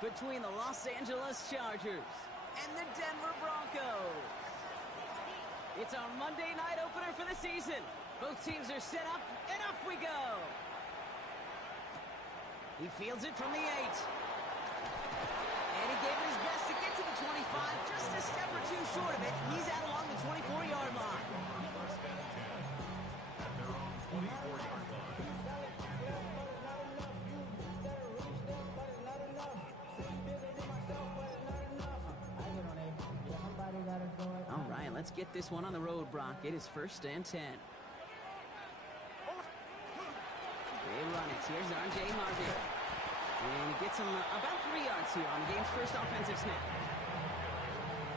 between the Los Angeles Chargers and the Denver Broncos. It's our Monday night opener for the season. Both teams are set up, and off we go. He fields it from the 8. And he gave it his best to get to the 25, just a step or two short of it. He's out along the 24-yard line. At their own 24-yard line. All right, let's get this one on the road, Brock. It is 1st and 10. They run it. Here's R.J. Harvey. And he gets him about 3 yards here on the game's first offensive snap.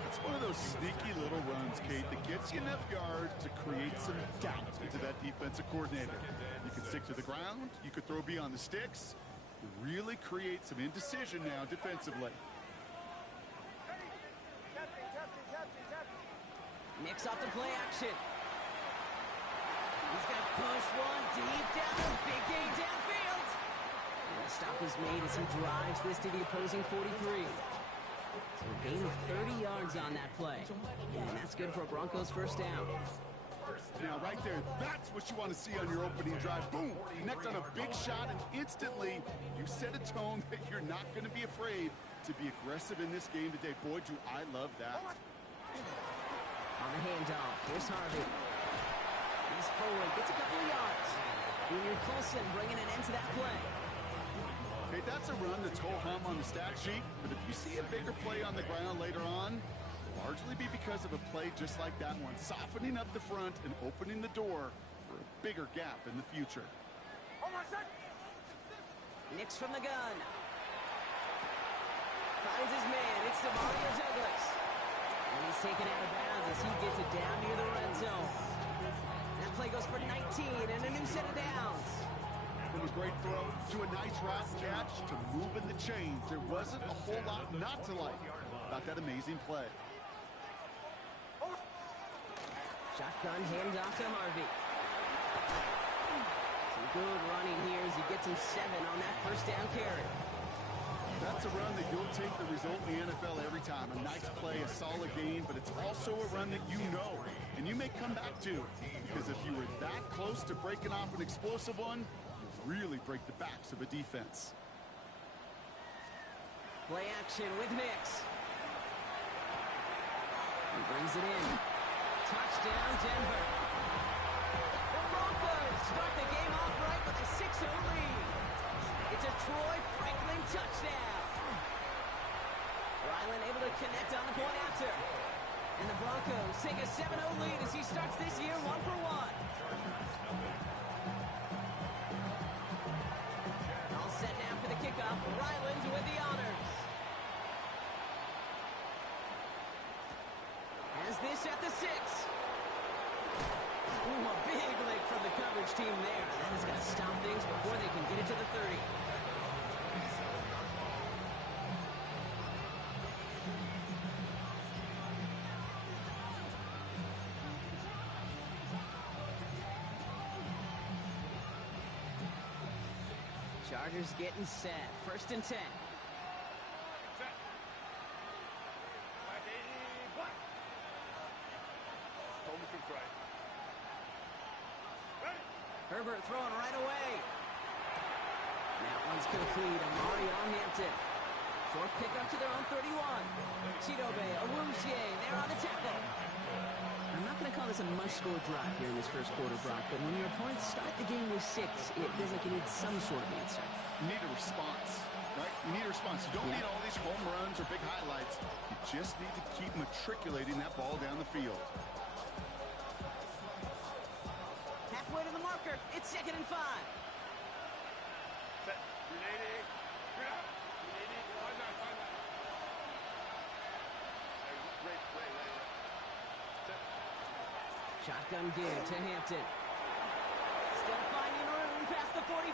It's one of those sneaky little runs, Kate, that gets you enough yards to create some doubt into that defensive coordinator. You can stick to the ground. You could throw beyond the sticks. Really create some indecision now defensively. Nix off the play action. He's going to push one deep down the big game downfield. And the stop is made as he drives this to the opposing 43. So a gain of 30 yards on that play. And that's good for a Broncos first down. Now, right there, that's what you want to see on your opening drive. Boom! Connect on a big shot, and instantly you set a tone that you're not going to be afraid to be aggressive in this game today. Boy, do I love that. On the handoff, here's Harvey. He's forward, gets a couple of yards. Junior Colson bringing an end to that play. Okay, that's a run that's ho-hum on the stat sheet, but if you see a bigger play on the ground later on, largely be because of a play just like that one, softening up the front and opening the door for a bigger gap in the future. Nix from the gun. Finds his man. It's Demario Douglas. And he's taken out of bounds as he gets it down near the red zone. That play goes for 19 and a new set of downs. From a great throw to a nice route catch to moving the chains, there wasn't a whole lot not to like about that amazing play. Shotgun handoff to Harvey. Some good running here as he gets him 7 on that first down carry. That's a run that you'll take the result in the NFL every time. A nice play, a solid game, but it's also a run that you know and you may come back to. Because if you were that close to breaking off an explosive one, you really break the backs of a defense. Play action with Nix. He brings it in. Touchdown, Denver. The Broncos start the game off right with a 6-0 lead. It's a Troy Franklin touchdown. Ryland able to connect on the point after. And the Broncos take a 7-0 lead as he starts this year 1 for 1. All set now for the kickoff. Ryland with the honors. Has this at the 6. Ooh, a big lick from the coverage team there. That is going to stop things before they can get it to the 30. Chargers getting set. 1st and 10. Herbert throwing right away. That one's complete. Amari on Hampton. Short pickup to their own 31. Chidobe, Awuzie, they're on the tackle. I'm not going to call this a must-score drive here in this first quarter, Brock, but when your opponents start the game with 6, it feels like you need some sort of answer. You need a response, right? You need a response. You don't need all these home runs or big highlights. You just need to keep matriculating that ball down the field. Halfway to the marker. It's 2nd and 5. Set. 380. 380. Find that. Wait. Set. Shotgun give to Hampton. Still finding room past the 45.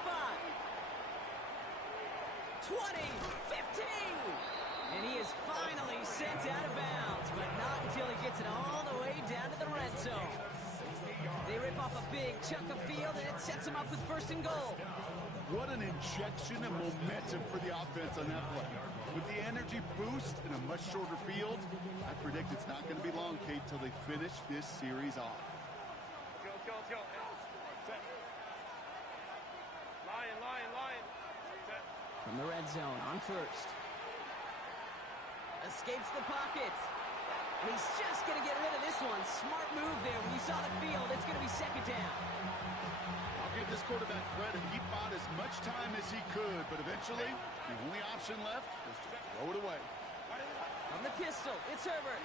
20. 15. And he is finally sent out of bounds, but not until he gets it all the way down to the red zone. They rip off a big chunk of field, and it sets him up with 1st and goal. What an injection of momentum for the offense on that play. With the energy boost in a much shorter field, I predict it's not going to be long, Kate, till they finish this series off. Go. Set. Lion. Set. From the red zone on first. Escapes the pocket. And he's just going to get rid of this one. Smart move there. When you saw the field, it's going to be second down. I'll give this quarterback credit. He bought as much time as he could, but eventually, the only option left was to throw it away. From the pistol, it's Herbert.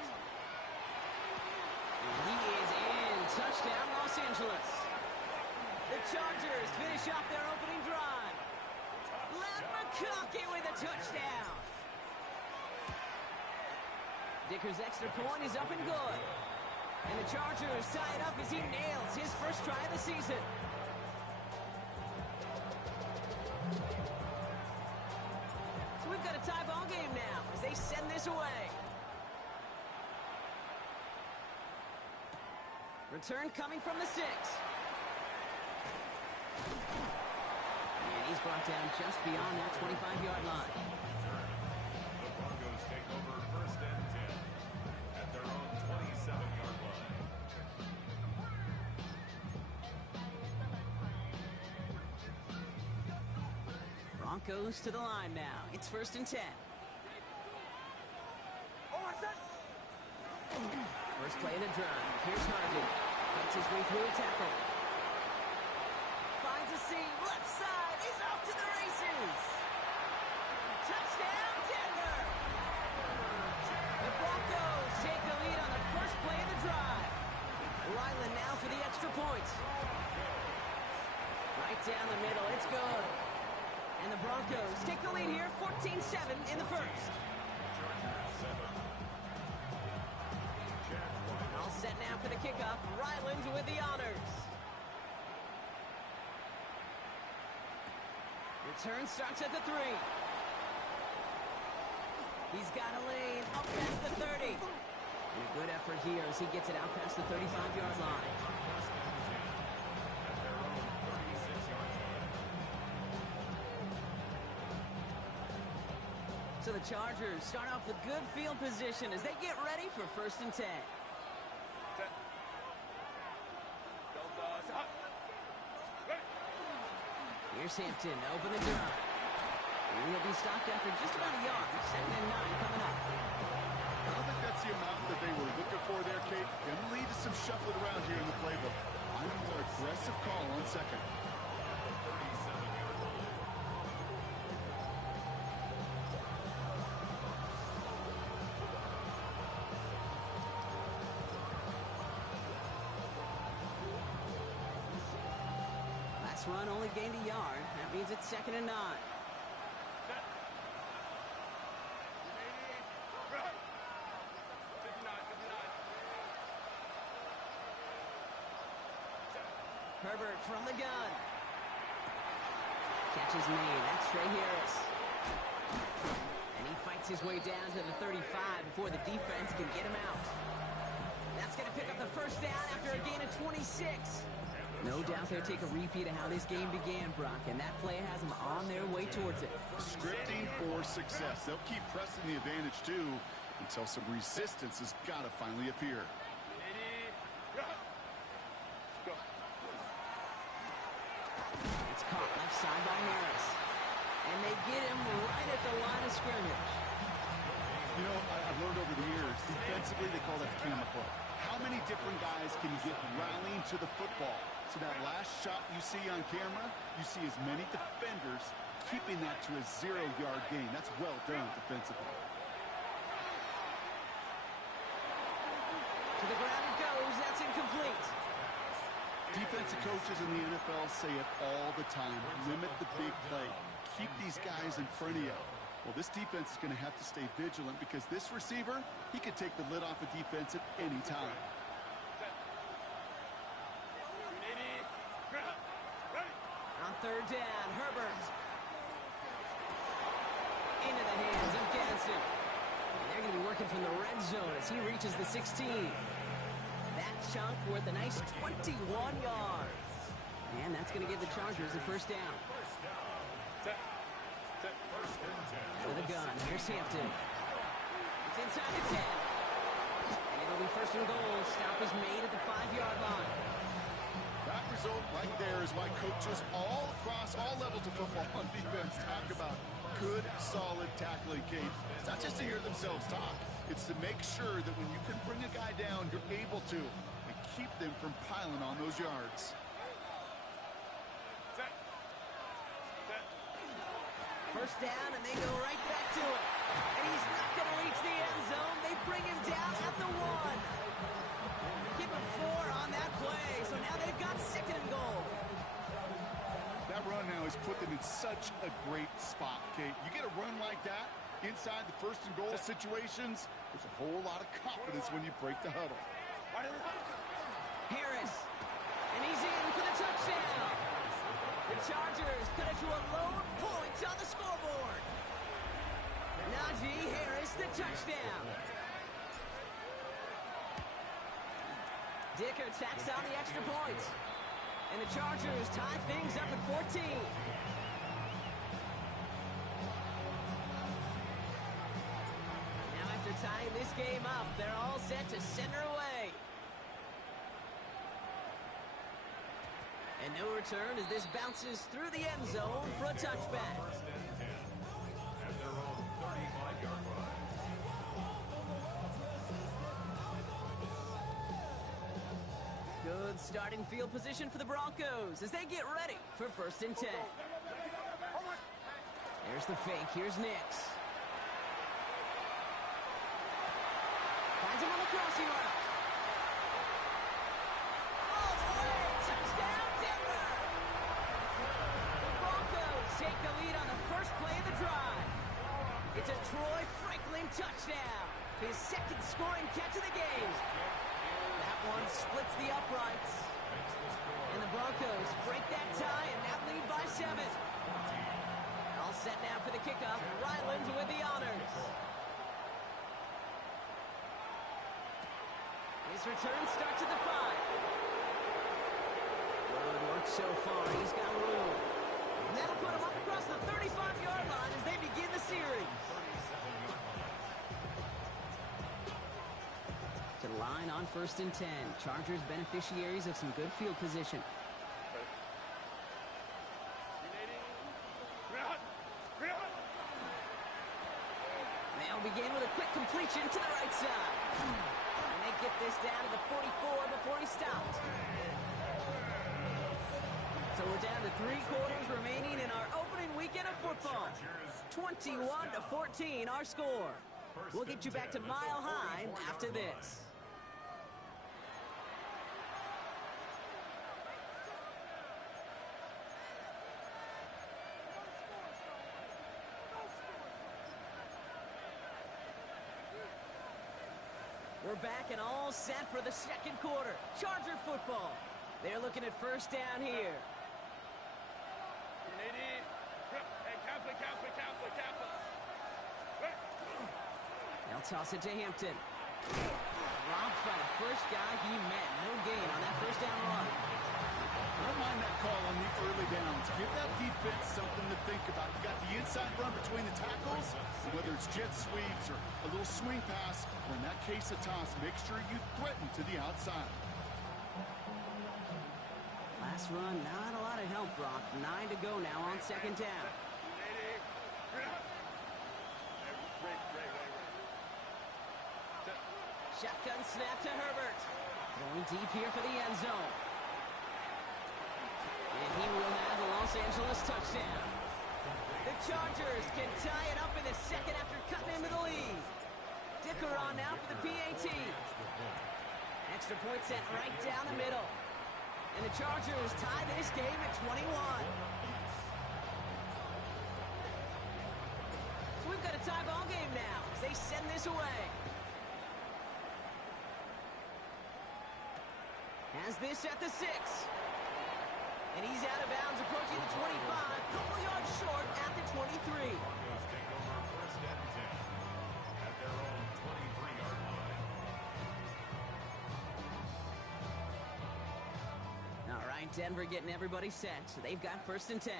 And he is in. Touchdown, Los Angeles. The Chargers finish off their opening drive. Ladd McConkey with a touchdown. Dicker's extra point is up and good. And the Chargers tie it up as he nails his first try of the season. So we've got a tie ball game now as they send this away. Return coming from the 6. And he's brought down just beyond that 25-yard line. The Broncos take over first and 10 at their own 27-yard line. Broncos to the line now. It's first and 10. First play of the drive. Here's Harvey. Fights his way through a tackle. Finds a seam. Left side. He's off to the races. Touchdown, Denver. The Broncos take the lead on the first play of the drive. Ryland now for the extra point. Right down the middle. It's good. And the Broncos take the lead here, 14-7 in the first. All set now for the kickoff. Ryland with the honors. Return starts at the 3. He's got a lane up past the 30. And a good effort here as he gets it out past the 35-yard line. So the Chargers start off with good field position as they get ready for first and 10. Set. Here's Hampton, open the drive. And he'll be stopped after just about a yard. Second and 9 coming up. I don't think that's the amount that they were looking for there, Kate. Going to lead to some shuffling around here in the playbook. I'm a more aggressive call on second. Last run only gained a yard. That means it's second and 9. Herbert from the gun. Catches made. That's Trey Harris. And he fights his way down to the 35 before the defense can get him out. That's going to pick up the first down after a gain of 26. No doubt they'll take a repeat of how this game began, Brock, and that play has them on their way towards it. Scripting for success. They'll keep pressing the advantage, too, until some resistance has got to finally appear. It's caught left side by Harris. And they get him right at the line of scrimmage. You know, I've learned over the years, defensively, they call that the camera club. How many different guys can you get rallying to the football? So that last shot you see on camera, you see as many defenders keeping that to a 0-yard gain. That's well done defensively. To the ground it goes. That's incomplete. Defensive coaches in the NFL say it all the time. Limit the big play. Keep these guys in front of you. Well, this defense is going to have to stay vigilant because this receiver, he could take the lid off a defense at any time. On third down, Herbert. Into the hands of Gadsden. And they're going to be working from the red zone as he reaches the 16. That chunk worth a nice 21 yards. And that's going to give the Chargers the first down. With a gun, here's Hampton. It's inside the 10. And it'll be first and goal. Stop is made at the 5-yard line. That result right there is why coaches all across all levels of football on defense talk about good, solid tackling, Kate. It's not just to hear themselves talk. It's to make sure that when you can bring a guy down, you're able to, and keep them from piling on those yards. Set. First down, and they go right back to it. And he's not going to reach the end zone. They bring him down at the 1. Give him 4 on that play. So now they've got second and goal. That run now has put them in such a great spot, Kate. You get a run like that inside the first and goal situations, there's a whole lot of confidence when you break the huddle. Harris. And he's in for the touchdown. The Chargers cut it to a lone point on the scoreboard. Najee Harris, the touchdown. Dicker tacks on the extra point. And the Chargers tie things up at 14. Now after tying this game up, they're all set to center away. And no return as this bounces through the end zone for a touchback. First and 10 at their own 35-yard line. Good starting field position for the Broncos as they get ready for first and 10. There's the fake. Here's Nix. Finds him on the crossing route. All the way. Touchdown, Denver. The Broncos take the lead on the first play of the drive. It's a Troy Franklin touchdown. His second scoring catch of the game. That one splits the uprights. And the Broncos break that tie and now lead by 7. All set now for the kickoff. Ryland with the honors. His return starts at the 5. Good work so far. He's got room. And that'll put him up across the 35-yard line as they begin the series. To the line on first and 10. Chargers beneficiaries of some good field position. They'll begin with a quick completion to the right side. And they get this down to the 44 before he stopped. So we're down to 3 quarters remaining in our opening weekend of football. 21-14 our score. We'll get you back to Mile High after this. We're back and all set for the second quarter. Charger football. They're looking at first down here. They'll toss it to Hampton. Robbed by the first guy he met. No gain on that first down run. I don't mind that call on the early downs. Give that defense something to think about. You got the inside run between the tackles, whether it's jet sweeps or a little swing pass, or in that case a toss, make sure you threaten to the outside. Last run, not a lot of help, Brock. 9 to go now on second down. Shotgun snap to Herbert. Going deep here for the end zone. And he will have the Los Angeles touchdown. The Chargers can tie it up in the second after cutting into the lead. Dicker on now for the PAT. Extra point sent right down the middle. And the Chargers tie this game at 21. So we've got a tie ball game now as they send this away. Has this at the 6. And he's out of bounds approaching the 25. Couple yards short at the 23. Broncos take over first and 10 at their own 23-yard line. All right, Denver getting everybody set. So they've got first and 10.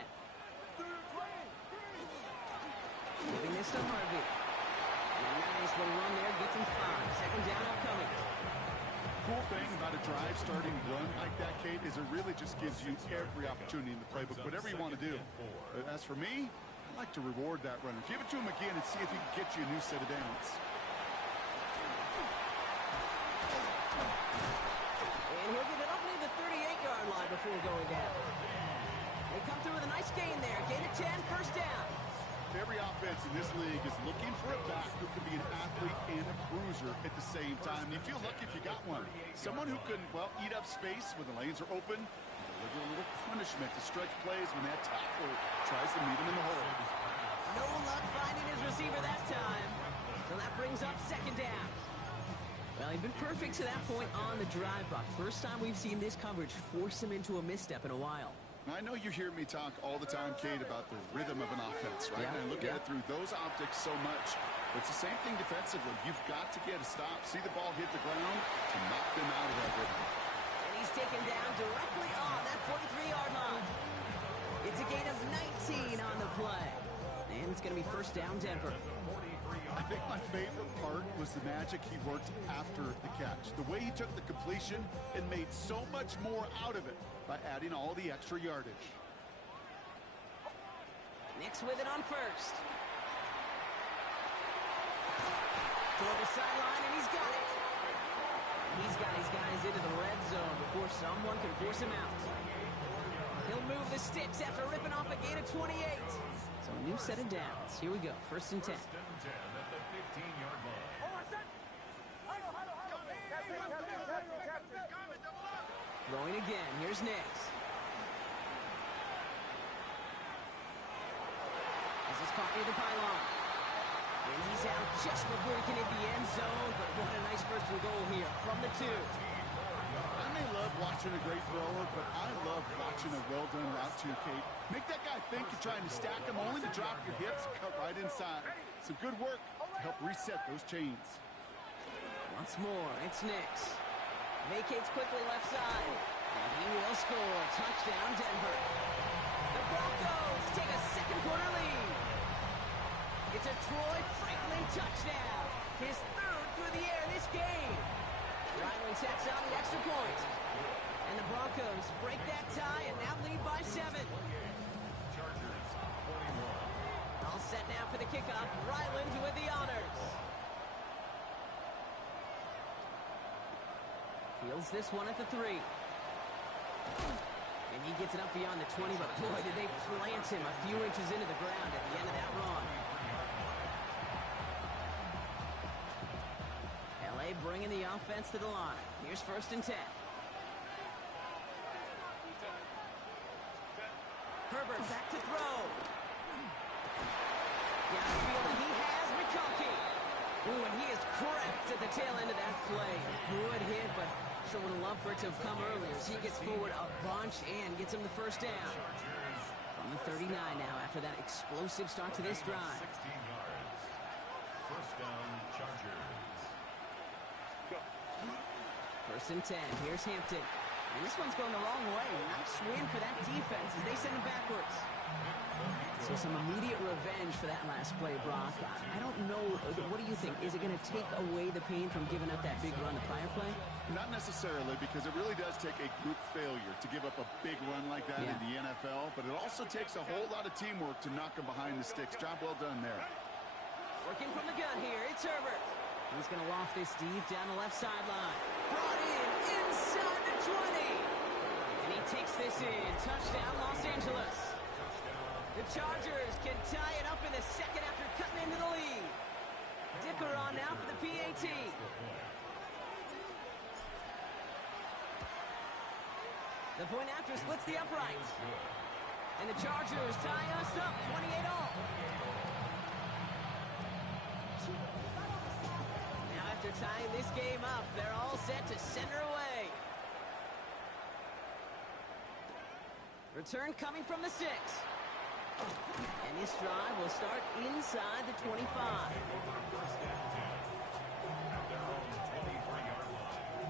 Giving this Pass to Harvey. And a nice little run there. Gets him 5. Second down upcoming. Cool thing about a drive starting run like that, Kate, is it really just gives you every opportunity in the playbook, whatever you want to do. As for me, I like to reward that runner. Give it to him again and see if he can get you a new set of downs. And he'll get it up near the 38-yard line before going down. They come through with a nice gain there. Gain of 10, first down. Every offense in this league is looking for a back who can be an athlete and a bruiser at the same time. You feel lucky if you got one. Someone who can, well, eat up space when the lanes are open, and deliver a little punishment to stretch plays when that tackler tries to meet him in the hole. No luck finding his receiver that time. So that brings up second down. Well, he's been perfect to that point on the drive, Brock. First time we've seen this coverage force him into a misstep in a while. Now, I know you hear me talk all the time, Kate, about the rhythm of an offense, right? And I look at it through those optics so much. But it's the same thing defensively. You've got to get a stop, see the ball hit the ground to knock them out of that rhythm. And he's taken down directly on that 43-yard line. It's a gain of 19 on the play. And it's going to be first down, Denver. I think my favorite part was the magic he worked after the catch. The way he took the completion and made so much more out of it by adding all the extra yardage. Nix with it on first. Toward the sideline, and he's got it. He's got his guys into the red zone before someone can force him out. He'll move the sticks after ripping off a gain of 28. So a new set of downs. Here we go, first and 10. First and 10 at the 15-yard line. Throwing again. Here's Nix. This is caught near the pylon. And he's out just before he can hit the end zone. But what a nice first and goal here from the 2. I may love watching a great thrower, but I love watching a well-done route too, Kate. Make that guy think you're trying to stack him, only to drop your hips and cut right inside. Some good work to help reset those chains. Once more, it's Nix. Vacates quickly left side. And he will score. Touchdown, Denver. The Broncos take a second quarter lead. It's a Troy Franklin touchdown. His third through the air this game. Ryland tacks on the extra point. And the Broncos break that tie and now lead by 7. Chargers 41. All set now for the kickoff. Ryland with the honors. Fields this one at the 3. And he gets it up beyond the 20, but boy, did they plant him a few inches into the ground at the end of that run. LA bringing the offense to the line. Here's first and 10. Herbert back to throw. Downfield, and he has McConkey. Ooh, and he is cracked at the tail end of that play. Good hit, but sure would have loved for it to have come earlier as he gets forward a bunch and gets him the first down. From the 39 now after that explosive start to this drive. 16 yards. First down, Chargers. First and 10. Here's Hampton. And this one's going the wrong way. Nice win for that defense as they send him backwards. So some immediate revenge for that last play, Brock. I don't know. What do you think? Is it going to take away the pain from giving up that big run the prior play? Not necessarily, because it really does take a group failure to give up a big run like that in the NFL, but it also takes a whole lot of teamwork to knock him behind the sticks. Job well done there. Working from the gun here, it's Herbert. He's going to loft this deep down the left sideline. Brought in inside the 20. And he takes this in. Touchdown, Los Angeles. The Chargers can tie it up in the second after cutting into the lead. Dicker on now for the PAT. The point after splits the upright. And the Chargers tie us up 28 all. Now after tying this game up, they're all set to center away. Return coming from the 6. And this drive will start inside the 25. At their own 23-yard line.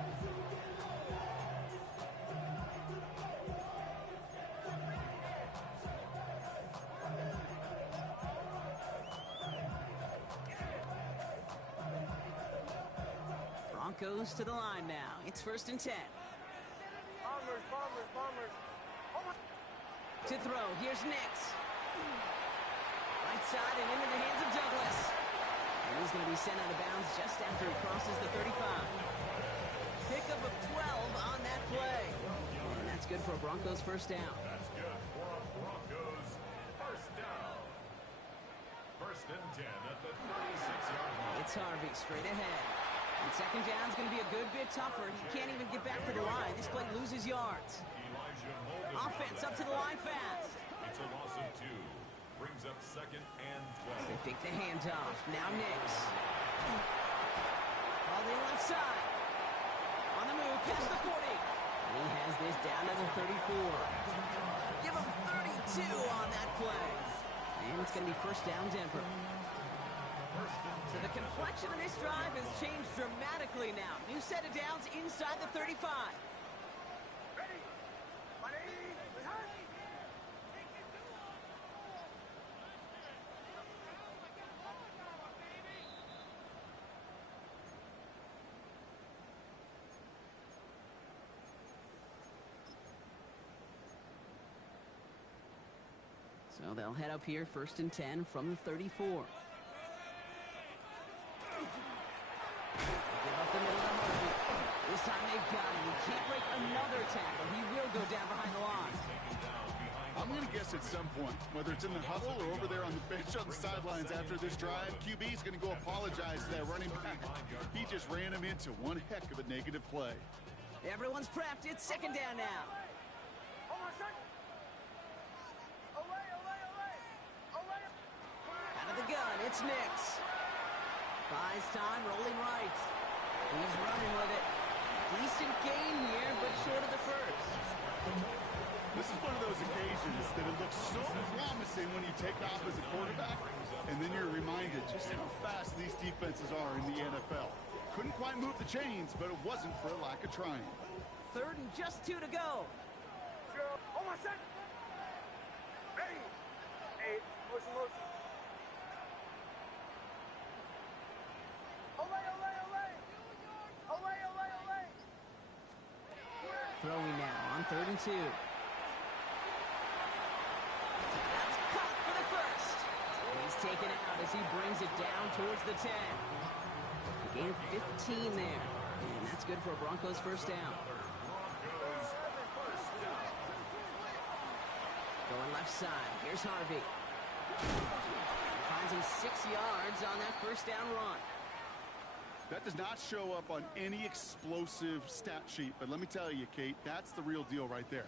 Broncos to the line now. It's 1st and 10. Bombers, bombers, bombers. Oh my. To throw, here's Nix. Right side and into the hands of Douglas. And he's going to be sent out of bounds just after he crosses the 35. Pickup of 12 on that play. And that's good for a Broncos first down. That's good for a Broncos first down. 1st and 10 at the 36-yard line. It's Harvey straight ahead. And second down's going to be a good bit tougher. He can't even get back to the line. This play loses yards. Elijah Molden. Offense up to the line fast. It's a loss of 2. Brings up 2nd and 12. They fake the handoff. Now Nix. Ball in left side. On the move, past the 40. And he has this down to the 34. Give him 32 on that play. And it's going to be first down Denver. So the complexion of this drive has changed dramatically now. New set of downs inside the 35. Ready. Ready. Behind. So they'll head up here 1st and 10 from the 34. Give up the middle to Murphy. This time they've got him. He can't break another tackle. He will go down behind the line. I'm going to guess at some point, whether it's in the huddle or over there on the bench on the sidelines after this drive, QB's going to go apologize to that running back. He just ran him into one heck of a negative play. Everyone's prepped. It's second down now. Oh my son. Away, away, away. Away. Out of the gun, it's Nix. Buys time, rolling right. He's running with it. Decent gain here, but short of the first. This is one of those occasions that it looks so promising when you take off as a quarterback, and then you're reminded just how fast these defenses are in the NFL. Couldn't quite move the chains, but it wasn't for a lack of trying. 3rd and just 2 to go. Oh my son. Ready. Hey, push motion. Away, away, away. Away, away, away. Throwing now on 3rd and 2. That's caught for the first. He's taken out as he brings it down towards the 10. A gain of 15 there. And that's good for a Broncos first down. Going left side. Here's Harvey. Finds him 6 yards on that first down run. That does not show up on any explosive stat sheet, but let me tell you, Kate, that's the real deal right there.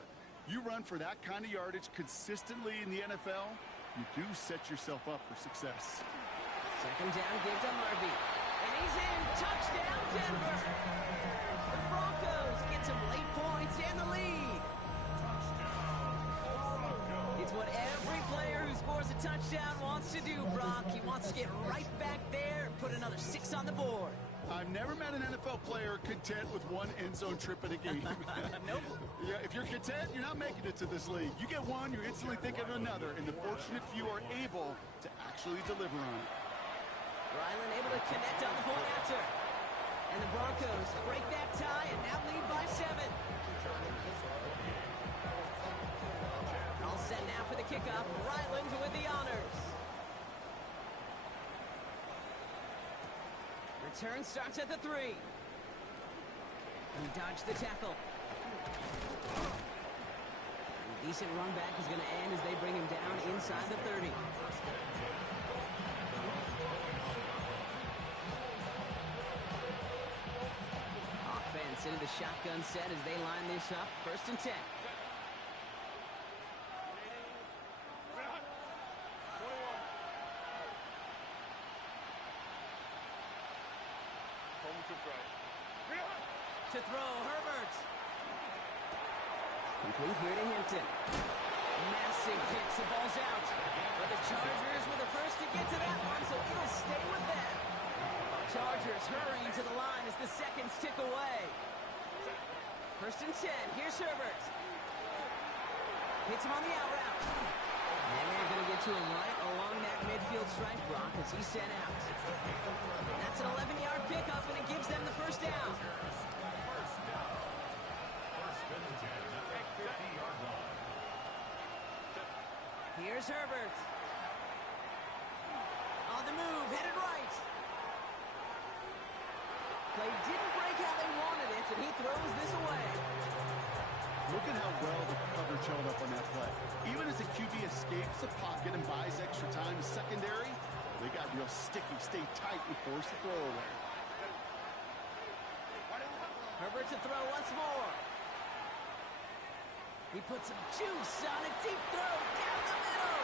You run for that kind of yardage consistently in the NFL, you do set yourself up for success. Second down, give to Harvey. And he's in. Touchdown, Denver. The Broncos get some late points and the lead. It's what every player who scores a touchdown wants to do, Brock. He wants to get right back there and put another 6 on the board. I've never met an NFL player content with one end zone trip in a game. Nope. Yeah, if you're content, you're not making it to this league. You get one, you're instantly thinking of another, and the fortunate few are able to actually deliver on it. Ryland able to connect on the point after. And the Broncos break that tie and now lead by 7. All set now for the kickoff. Ryland with the honors. Return starts at the 3. He dodged the tackle. And a decent run back is going to end as they bring him down inside the 30. Offense into the shotgun set as they line this up. 1st and 10. To throw, Herbert. Complete here to Hinton. Massive hits, the ball's out. But the Chargers were the first to get to that one, so it'll stay with them. Chargers hurrying to the line as the seconds tick away. 1st and 10, here's Herbert. Hits him on the out route. And they're going to get to him right along that midfield stripe block as he's sent out. That's an 11-yard pickup, and it gives them the first down. Here's Herbert. On the move, headed right. Play didn't break how they wanted it, and he throws this away. Look at how well the coverage held up on that play. Even as the QB escapes the pocket and buys extra time in secondary, they got real sticky, stayed tight, and forced the throw away. Herbert to throw once more. He puts some juice on a deep throw down the middle.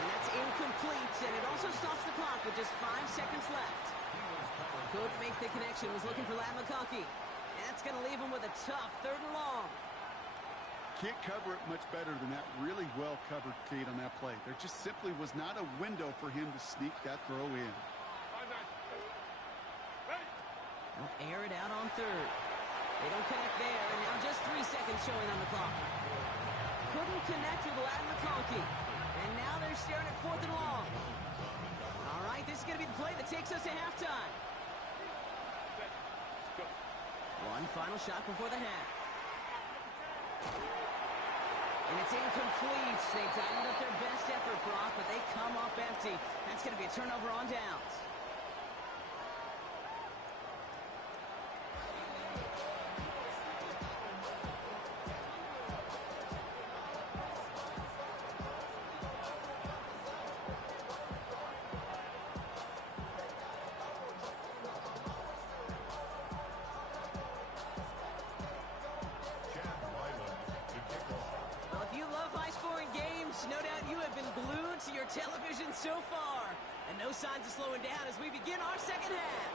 And that's incomplete, and it also stops the clock with just 5 seconds left. Couldn't make the connection, was looking for Ladd McConkey. And that's going to leave him with a tough 3rd and long. Can't cover it much better than that. Really well covered, Kate, on that play. There just simply was not a window for him to sneak that throw in. They'll air it out on 3rd. They don't connect there, and now just 3 seconds showing on the clock. Couldn't connect with Ladd McConkey. And now they're staring at 4th and long. All right, this is going to be the play that takes us to halftime. One final shot before the half. And it's incomplete. They dialed up their best effort, Brock, but they come up empty. That's going to be a turnover on downs. No doubt you have been glued to your television so far. And no signs of slowing down as we begin our second half.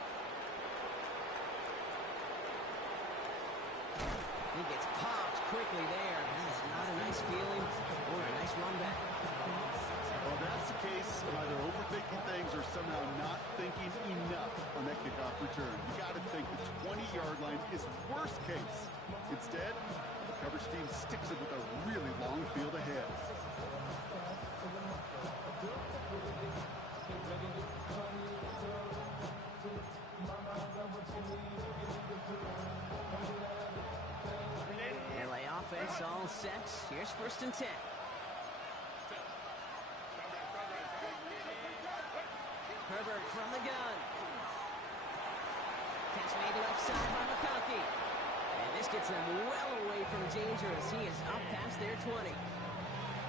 He gets popped quickly there. That is not a nice feeling or a nice run back. Well, that's the case of either overthinking things or somehow not thinking enough on that kickoff return. You got to think the 20-yard line is worst case. Instead, the coverage team sticks it with a really long field ahead. LA offense all set. Here's 1st and 10. Herbert from the gun. Catch made left side by McConkey. And this gets them well away from danger as he is up past their 20.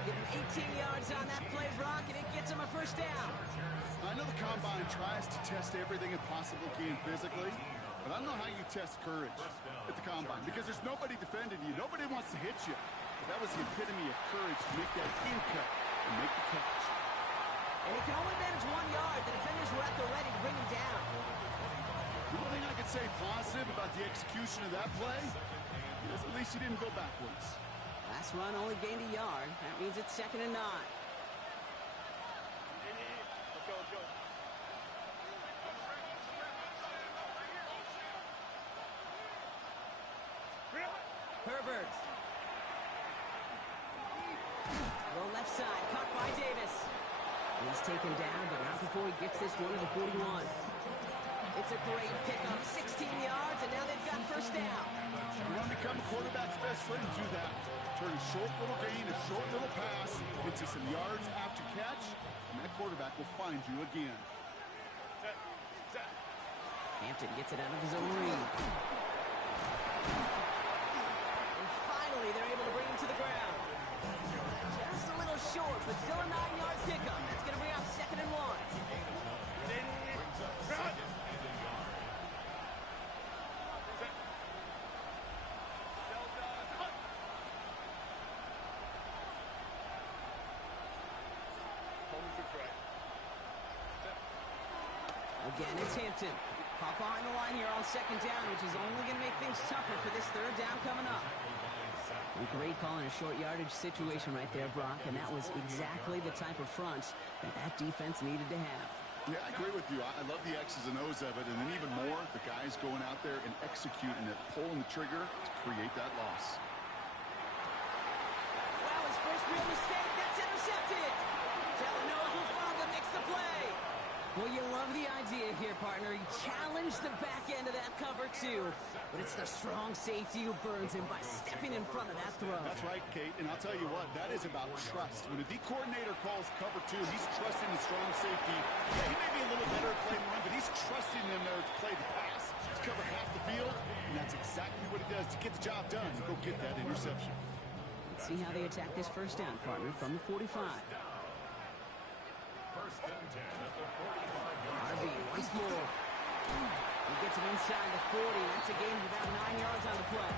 Get him 18 yards on that play, Brock, and it gets him a 1st down. I know the Combine tries to test everything it possibly can physically, but I don't know how you test courage at the Combine because there's nobody defending you. Nobody wants to hit you. But that was the epitome of courage to make that in cut and make the catch. And he can only manage 1 yard. The defenders were at the ready to bring him down. The one thing I could say positive about the execution of that play is at least he didn't go backwards. Last run only gained a yard. That means it's 2nd and 9. Herbert. Low left side, caught by Davis. He's taken down, but not before he gets this one to the 41. It's a great pickup, 16 yards, and now they've got 1st down. You want to become a quarterback's best friend, do that. Turn a short little gain, a short little pass into some yards after catch, and that quarterback will find you again. Hampton gets it out of his own read. And finally, they're able to bring him to the ground. Just a little short, but still a 9-yard pickup. That's going to bring up 2nd and 1. Again, it's Hampton. Pop behind the line here on 2nd down, which is only going to make things tougher for this 3rd down coming up. A great call in a short yardage situation right there, Brock, and that was exactly the type of front that defense needed to have. Yeah, I agree with you. I love the X's and O's of it, and then even more, the guys going out there and executing it, pulling the trigger to create that loss. Wow, his first real mistake, that's intercepted. Talanoa Hufanga makes the play. Well, you love the idea here, partner. He challenged the back end of that cover, too. But it's the strong safety who burns him by stepping in front of that throw. That's right, Kate. And I'll tell you what, that is about trust. When a D coordinator calls cover 2, he's trusting the strong safety. Yeah, he may be a little better at playing run, but he's trusting them there to play the pass, to cover half the field. And that's exactly what he does to get the job done. Go get that interception. Let's see how they attack this first down, partner, from the 45. First and 10 at the 45-yard RB once more. He gets him inside the 40. That's a gain of about 9 yards on the play.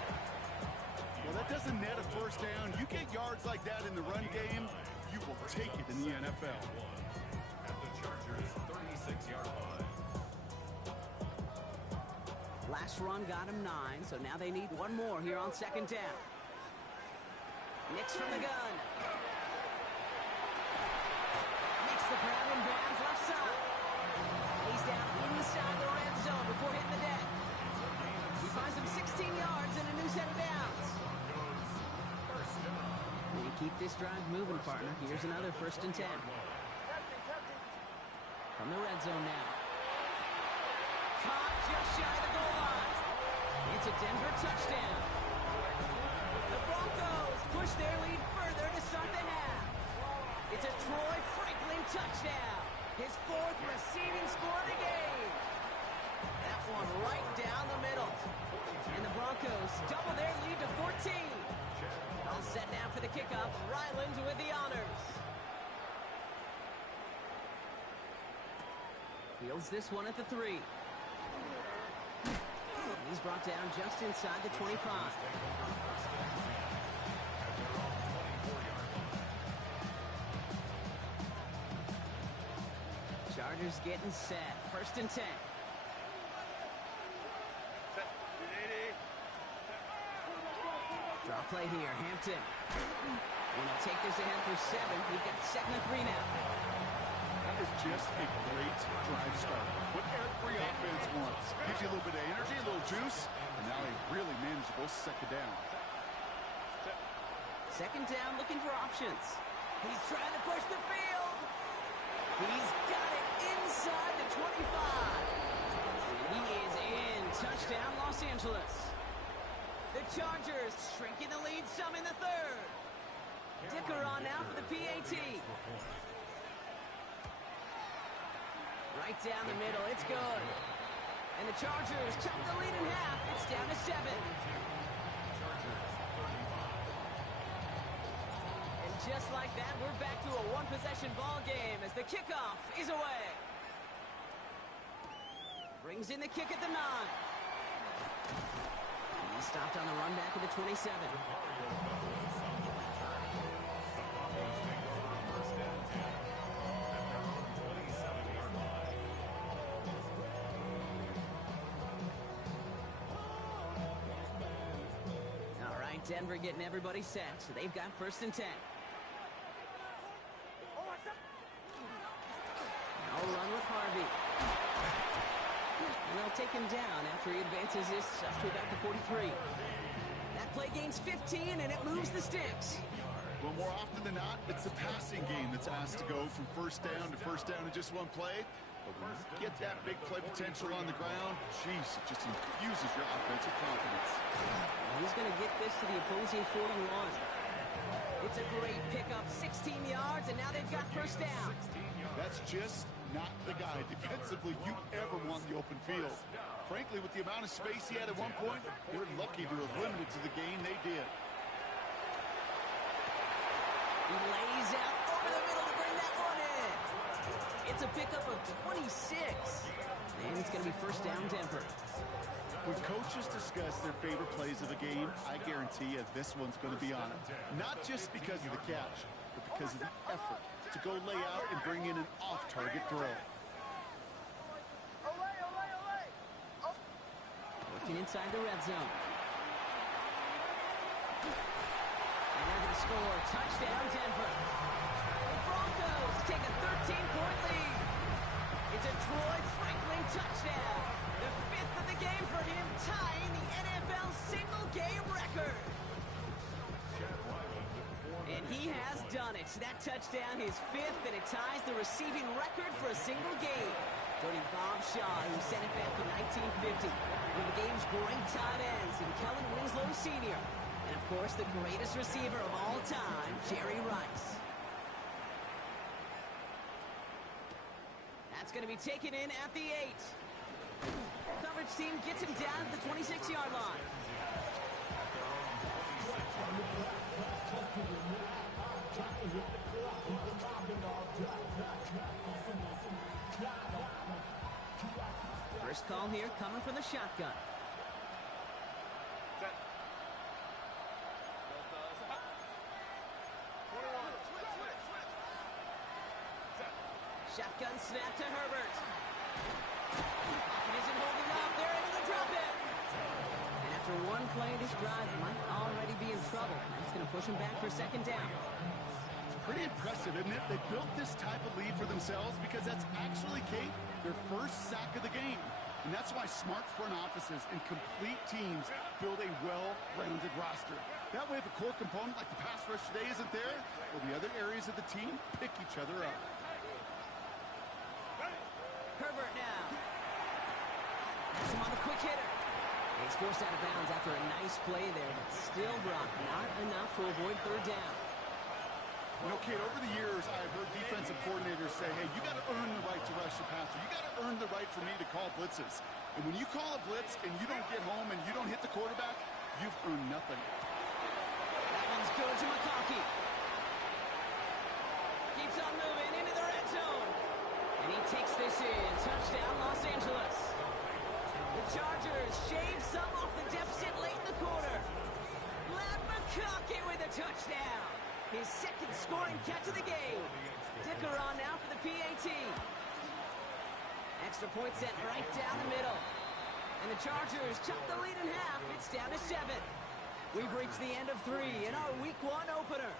Well, that doesn't net a first down. You get yards like that in the run game, you will take it in the NFL. at the Chargers' 36-yard line. Last run got him 9, so now they need one more here on second down. Nix from the gun. Makes the grab and bounds left side. He's down inside the red zone before hitting the deck. He finds him 16 yards and a new set of downs. And keep this drive moving, partner. Here's another first and 10. From the red zone now. Caught just shy of the goal line. It's a Denver touchdown. The Broncos push their lead further to start the half. It's a Troy Franklin touchdown. His 4th receiving score of the game. That one right down the middle. And the Broncos double their lead to 14. All set now for the kickoff. Ryland with the honors. Fields this one at the 3. He's brought down just inside the 25. Chargers getting set. First and 10. Draw play here. Hampton. And he'll take this ahead for 7. We've got 2nd and 3 now. That is just a great drive start. What every offense wants. Gives you a little bit of energy, a little juice, and now a really manageable second down. Second down, looking for options. He's trying to push the field. He's got it inside the 25. And he is in. Touchdown, Los Angeles. The Chargers shrinking the lead some in the 3rd. Dicker on now for the PAT. Right down the middle, it's good. And the Chargers chop the lead in half. It's down to 7. And just like that, we're back to a one-possession ball game as the kickoff is away. Brings in the kick at the 9. And he stopped on the run back at the 27. Denver getting everybody set, so they've got first and 10. Now run with Harvey. And they'll take him down after he advances this up to about the 43. That play gains 15, and it moves the sticks. Well, more often than not, it's the passing game that's asked to go from first down in just one play. But when you get that big play potential on the ground, geez, it just infuses your offensive confidence. He's going to get this to the opposing 41. It's a great pickup, 16 yards, and now they've got first down. That's just not the guy defensively you ever want in the open field. Frankly, with the amount of space he had at one point, they're lucky to have limited to the gain they did. He lays out over the middle to bring that one in. It's a pickup of 26. And it's going to be first down, Denver. When coaches discuss their favorite plays of the game, I guarantee you this one's going to be on it. Not just because of the catch, but because of the effort to go lay out and bring in an off-target throw. Working inside the red zone. And they're going to score. Touchdown, Denver. The Broncos take a 13-point lead. It's a Troy Franklin touchdown. The 5th of the game for him, tying the NFL single-game record. And he has done it. makes that touchdown his 5th, and it ties the receiving record for a single game. Joining Bob Shaw, who sent it back in 1950. One of the game's great tight ends in Kellen Winslow Sr. And, of course, the greatest receiver of all time, Jerry Rice. That's going to be taken in at the 8. Coverage team gets him down at the 26-yard line. First call here coming from the shotgun. Shotgun snap to Herbert. Pocket isn't holding up. They're able to drop it. And after one play, this drive might already be in trouble. That's going to push him back for second down. Pretty impressive, isn't it? They built this type of lead for themselves because that's actually, Kate, their first sack of the game. And that's why smart front offices and complete teams build a well-rounded roster. That way, if a core component like the pass rush today isn't there, well, the other areas of the team pick each other up. Herbert now. That's him on the quick hitter. He's forced out of bounds after a nice play there, but still, Brock, not enough to avoid third down. You know, Kate, over the years, I've heard defensive coordinators say, hey, you got to earn the right to rush the passer. You got to earn the right for me to call blitzes. And when you call a blitz and you don't get home and you don't hit the quarterback, you've earned nothing. That one's good to McConkey. Keeps on moving into the red zone. And he takes this in. Touchdown, Los Angeles. The Chargers shave some off the deficit late in the quarter. Matt McConkey with a touchdown. His second scoring catch of the game. Dicker on now for the PAT. Extra point set right down the middle. And the Chargers chop the lead in half. It's down to 7. We've reached the end of 3 in our Week 1 opener.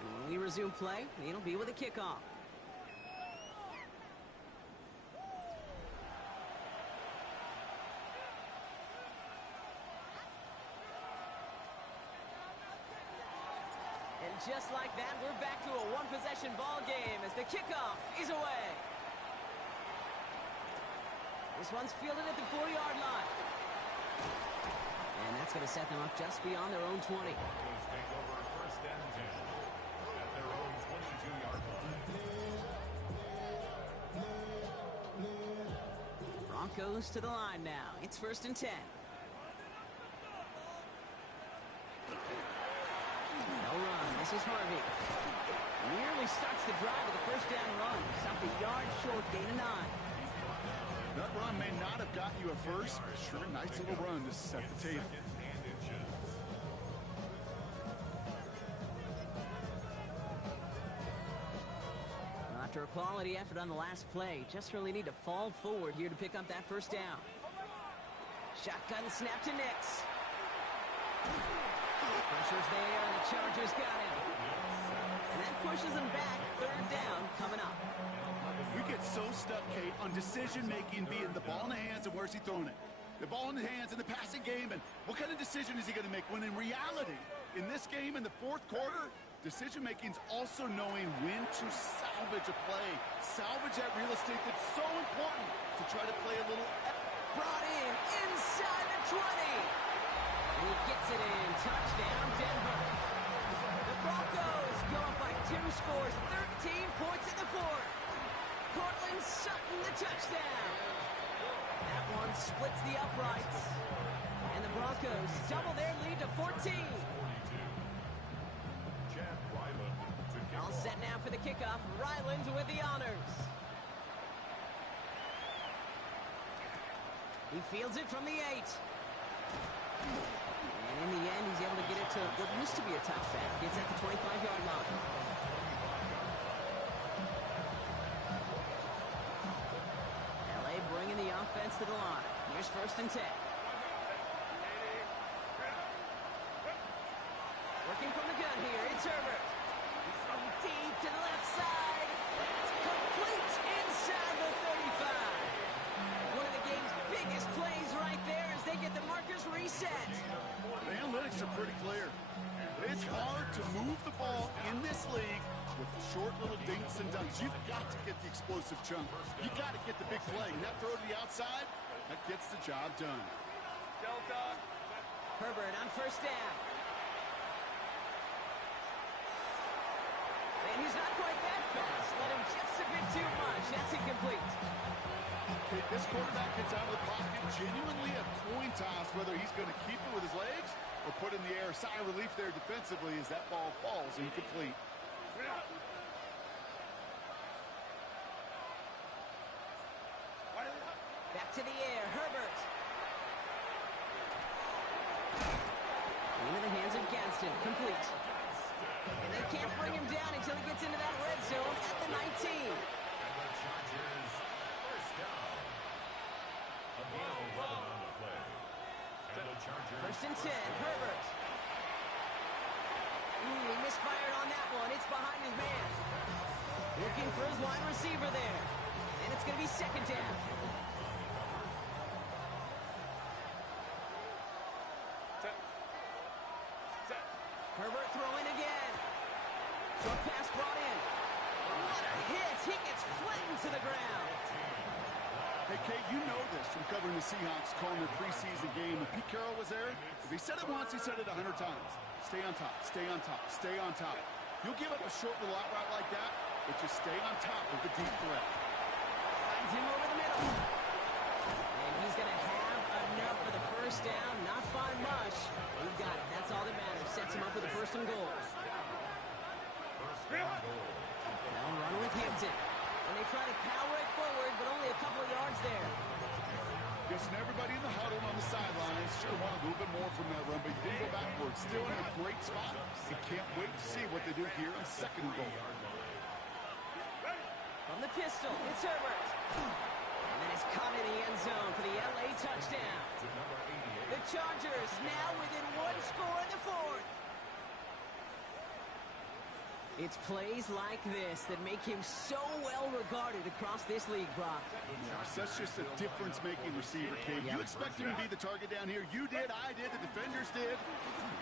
And when we resume play, it'll be with a kickoff. And just like that, we're back to a one-possession ball game as the kickoff is away. This one's fielded at the 4-yard line. And that's going to set them up just beyond their own 20. Take over first and 10 at their own 22-yard line. Broncos to the line now. It's first and 10. No run. This is Harvey. Nearly starts the drive with a first down run. Stopped a yard short, gain of 9. That run may not have gotten you a first, but sure, nice little run to set the table. After a quality effort on the last play, just really need to fall forward here to pick up that first down. Shotgun snap to Nix. Pressure's there, and the Chargers got him. And that pushes them back. Third down coming up. We get so stuck, Kate, on decision-making being the ball in the hands and where's he throwing it. The ball in the hands in the passing game, and what kind of decision is he going to make? When in reality, in this game, in the fourth quarter, decision-making is also knowing when to salvage a play. Salvage that real estate that's so important to try to play a little... Brought in inside the 20. And he gets it in. Touchdown, Denver. The Broncos go up by 2 scores, 13 points in the fourth. Cortland Sutton, the touchdown. That one splits the uprights. And the Broncos double their lead to 14. All set now for the kickoff. Ryland with the honors. He fields it from the 8. And in the end, he's able to get it to what used to be a touchback. It's at the 25-yard line. LA bringing the offense to the line. Here's first and 10. Working from the gun here, it's Herbert. He's throwing deep to the left side. It's complete inside the 35. One of the game's biggest plays right there as they get the markers reset. The analytics are pretty clear. It's hard to move the ball in this league with short little dinks and dunks. You've got to get the explosive chunk. You got to get the big play. And that throw to the outside, that gets the job done. Delta. Herbert on first down. And he's not quite that fast. Let him just a bit too much. That's incomplete. Okay, this quarterback gets out of the pocket. Genuinely a coin toss whether he's going to keep it with his legs or put in the air. Sigh of relief there defensively as that ball falls incomplete. Back to the air. Herbert. Into the hands of Gadsden. Complete. And they can't bring him down until he gets into that red zone at the 19. First and 10, Herbert. He misfired on that one. It's behind his man. Looking for his wide receiver there. And it's going to be second down. Herbert throwing again. Short pass brought in. What a hit. He gets flattened to the ground. Hey, Kate, you know this from covering the Seahawks, calling their preseason game. When Pete Carroll was there, if he said it once, he said it 100 times. Stay on top, stay on top, stay on top. You'll give up a short little out route like that, but just stay on top of the deep threat. Finds him over the middle. And he's going to have enough for the first down, not by much. He got it. That's all that matters. Sets him up with a first and goal. They'll run with Hampton. And they try to power it forward, but only a couple of yards there. Guessing everybody in the huddle on the sidelines sure want a little bit more from that run, but you didn't go backwards. Still in a great spot. You can't wait to see what they do here on second and goal. From the pistol, it's Herbert. And then it's caught in the end zone for the LA touchdown. The Chargers now within one score in the fourth. It's plays like this that make him so well regarded across this league, Brock. Yeah, that's just a difference-making receiver, Cade. You expect him to be the target down here. You did, I did, the defenders did.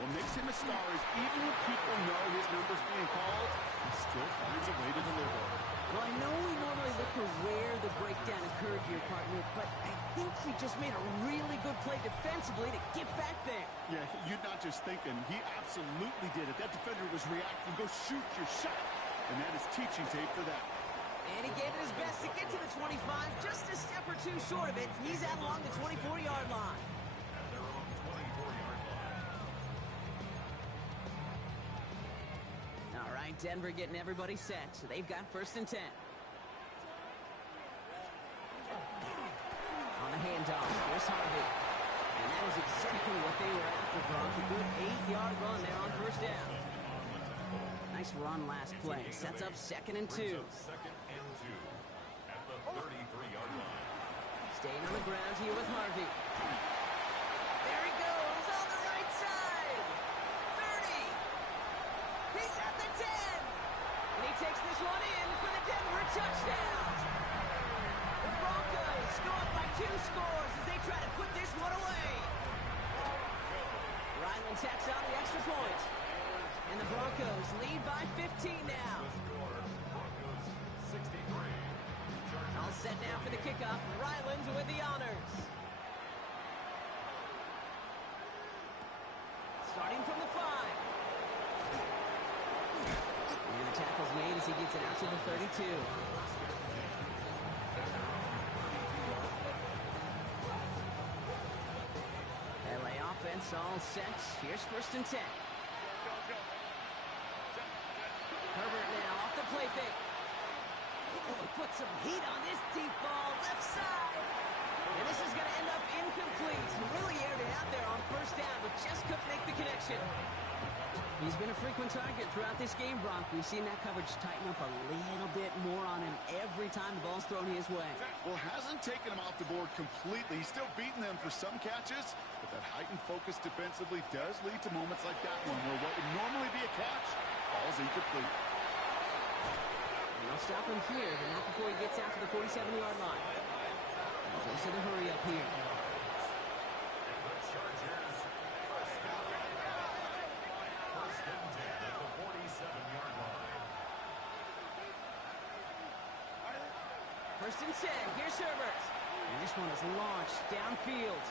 What makes him a star is even when people know his number's being called, he still finds a way to deliver. Well, I know we normally look for where the breakdown occurred here, partner, but I think he just made a really good play defensively to get back there. Yeah, you're not just thinking. He absolutely did it. That defender was reacting. Go shoot your shot. And that is teaching tape for that. And he gave it his best to get to the 25, just a step or two short of it. He's out along the 24-yard line. All right, Denver getting everybody set. So they've got first and 10. On the handoff, here's Harvey. And that is exactly what they were after, Brock. A good 8-yard run there on first down. Nice run last play. Sets up second and 2. Second and 2 at the 33-yard line. Staying on the ground here with Harvey. There he goes on the right side. 30. He's at the 10. And he takes this one in for the Denver touchdown. The Broncos go up by 2 scores as they try to put this one away. Ryland tacks on the extra point. And the Broncos lead by 15 now. Broncos 63. All set now for the kickoff. Ryland with the honors. Starting from the 5. And the tackle's made as he gets it out to the 32. LA offense all set. Here's first and 10. Herbert now off the play fake. Oh, he put some heat on this deep ball, left side. And this is going to end up incomplete. Really aired it out there on first down, but just couldn't make the connection. He's been a frequent target throughout this game, Brock. We've seen that coverage tighten up a little bit more on him every time the ball's thrown his way. Well, hasn't taken him off the board completely. He's still beating them for some catches, but that heightened focus defensively does lead to moments like that one where what would normally be a catch falls incomplete. And they'll stop him here, but not before he gets out to the 47-yard line. Goes to the hurry up here. First and 10. Here's Herbert. And this one is launched downfield.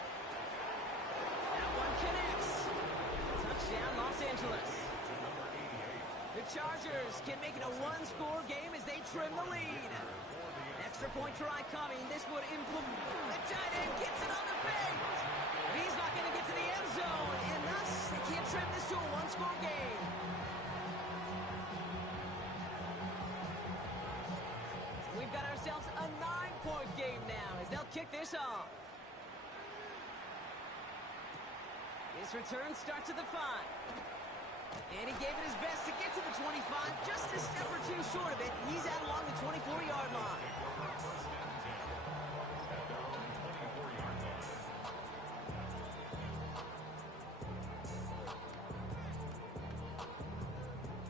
That one connects. Touchdown, Los Angeles. The Chargers can make it a one-score game as they trim the lead. Extra point try coming. This would implement. The tight end gets it on the bait. He's not going to get to the end zone, and thus they can't trim this to a one-score game. So we've got ourselves a 9-point game now as they'll kick this off. His return starts at the 5. And he gave it his best to get to the 25, just a step or two short of it. He's out along the 24-yard line.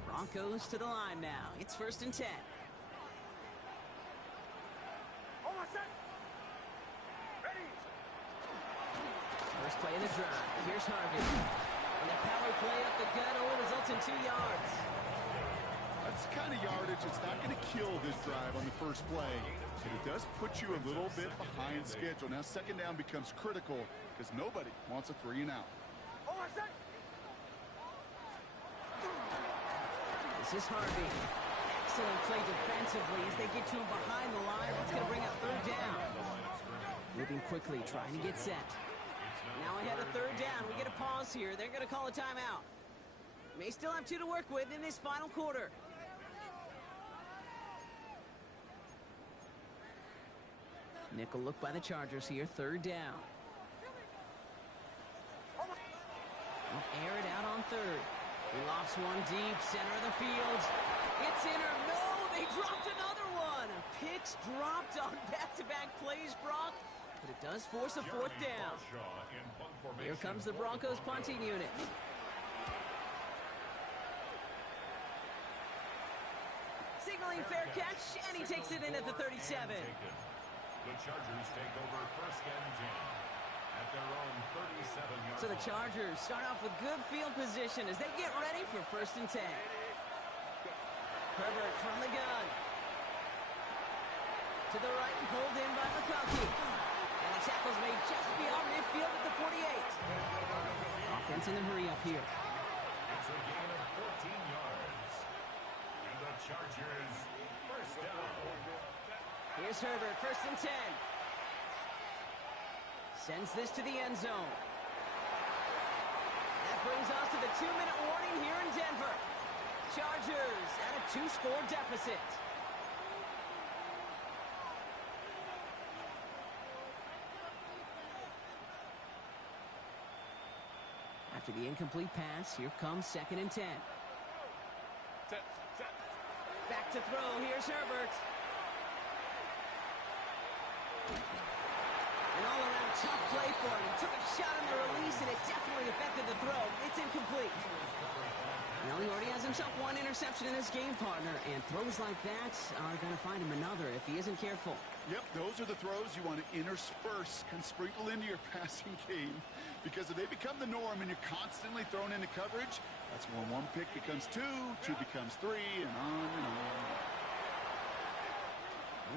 Broncos to the line now. It's first and 10. First play of the drive. Here's Harvey. And the power play up the gut only results in 2 yards. That's the kind of yardage that's not going to kill this drive on the first play. But it does put you a little bit behind schedule. Now second down becomes critical because nobody wants a 3 and out. This is Harvey. Excellent play defensively as they get to him behind the line. That's going to bring up third down. Moving quickly, trying to get set. Now ahead of third down. We get a pause here. They're going to call a timeout. May still have 2 to work with in this final quarter. Nickel look by the Chargers here. Third down. They'll air it out on third. He lofts one deep, center of the field. It's in or no, they dropped another one. Picks dropped on back-to-back plays, Brock. But it does force a fourth down. Here comes the Broncos punting unit. Signaling fair catch, and he takes it in at the 37. The Chargers take over first and 10 at their own 37-yard. So the Chargers start off with good field position as they get ready for first and 10. Herbert from the gun. To the right and pulled in by McConkey. And the tackle's made just beyond midfield at the 48. Offense in the hurry-up here. It's a gain of 14 yards. And the Chargers first down. Here's Herbert, first and 10. Sends this to the end zone. That brings us to the 2-minute warning here in Denver. Chargers at a 2-score deficit. After the incomplete pass, here comes second and 10. Back to throw, here's Herbert. An all-around tough play for him. He took a shot on the release, and it definitely affected the throw. It's incomplete. Well, he already has himself one interception in his game, partner, and throws like that are going to find him another if he isn't careful. Yep, those are the throws you want to intersperse and sprinkle into your passing game, because if they become the norm and you're constantly thrown into coverage, that's when one pick becomes 2, 2 becomes 3, and on and on.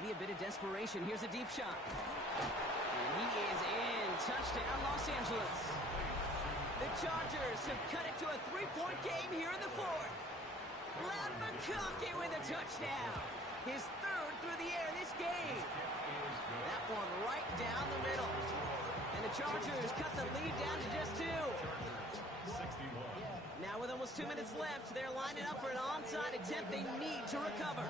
Maybe a bit of desperation. Here's a deep shot. And he is in. Touchdown, Los Angeles. The Chargers have cut it to a 3-point game here in the 4th. Ladd McConkey with a touchdown. His 3rd through the air this game. That one right down the middle. And the Chargers cut the lead down to just 2. Now with almost 2 minutes left, they're lining up for an onside attempt they need to recover.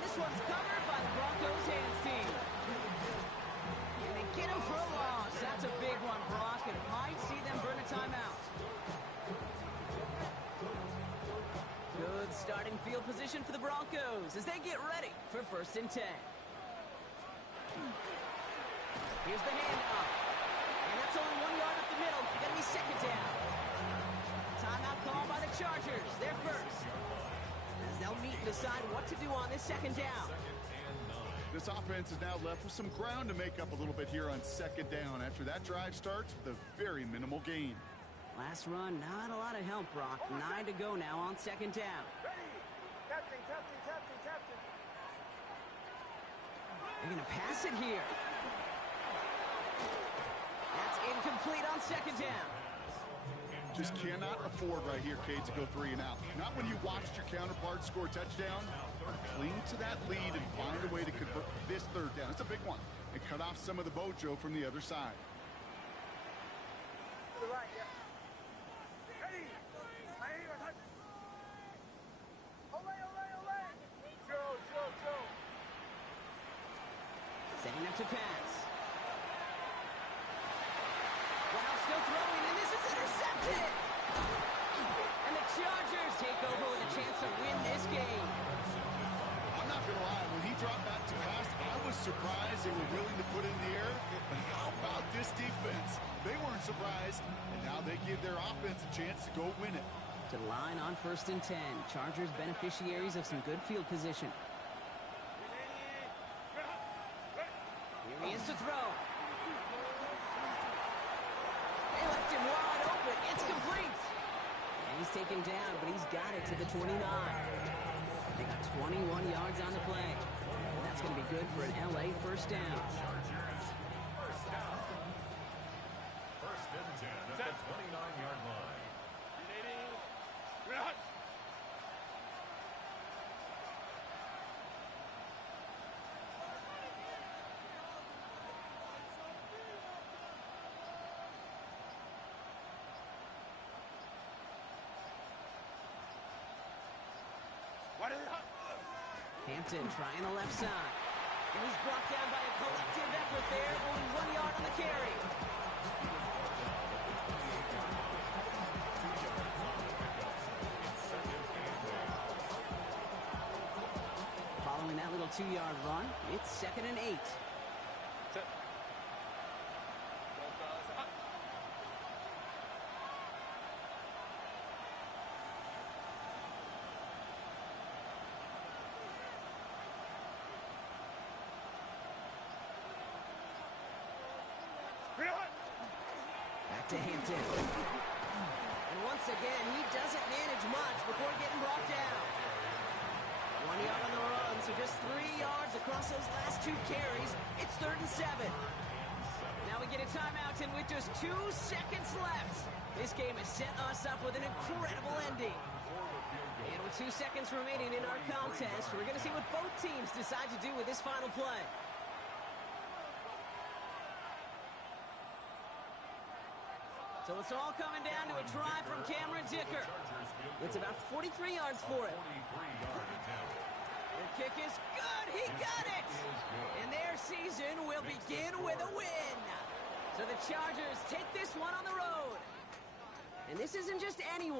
This one's covered by the Broncos hands team. And they get him for a loss. That's a big one, Brock, and might see them burn a timeout. Good starting field position for the Broncos as they get ready for first and 10. Here's the handoff. And that's only 1 yard up the middle. Gonna be second down. Timeout call by the Chargers. They're first. As they'll meet and decide what to do on this second down. This offense is now left with some ground to make up a little bit here on second down after that drive starts with a very minimal gain. Last run, not a lot of help, Brock. 9 to go now on second down. Ready. Captain They're going to pass it here. That's incomplete on second down. Just cannot afford right here, Cade, to go 3 and out. Not when you watched your counterpart score a touchdown. Cling to that lead and find a way to convert this third down. It's a big one. And cut off some of the mojo from the other side. To the right, yeah. Ready. Ole. Joe. Setting up to pass. Wow, still throwing, and this is intercepted! And the Chargers take over with a chance to win this game. I'm not going to lie. When he dropped back to pass, I was surprised they were willing to put it in the air. But how about this defense? They weren't surprised, and now they give their offense a chance to go win it. To the line on 1st and 10. Chargers beneficiaries of some good field position. Here he is to throw. They left him wide open. It's complete. And he's taken down, but he's got it to the 29. They got 21 yards on the play. And that's going to be good for an LA first down. First down. First and 10 at the 29-yard line. Hampton trying the left side. And he's brought down by a collective effort there. Only 1 yard on the carry. Following that little 2-yard run, it's 2nd and 8. Back to Hampton. And once again, he doesn't manage much before getting brought down. 1 yard on the run, so just 3 yards across those last 2 carries. It's 3rd and 7. Now we get a timeout, and with just 2 seconds left, this game has set us up with an incredible ending. And with 2 seconds remaining in our contest, we're going to see what both teams decide to do with this final play. So it's all coming down to a try from Cameron Dicker. It's about 43 yards for it. The kick is good. He got it. And their season will begin with a win. So the Chargers take this one on the road. And this isn't just anyone.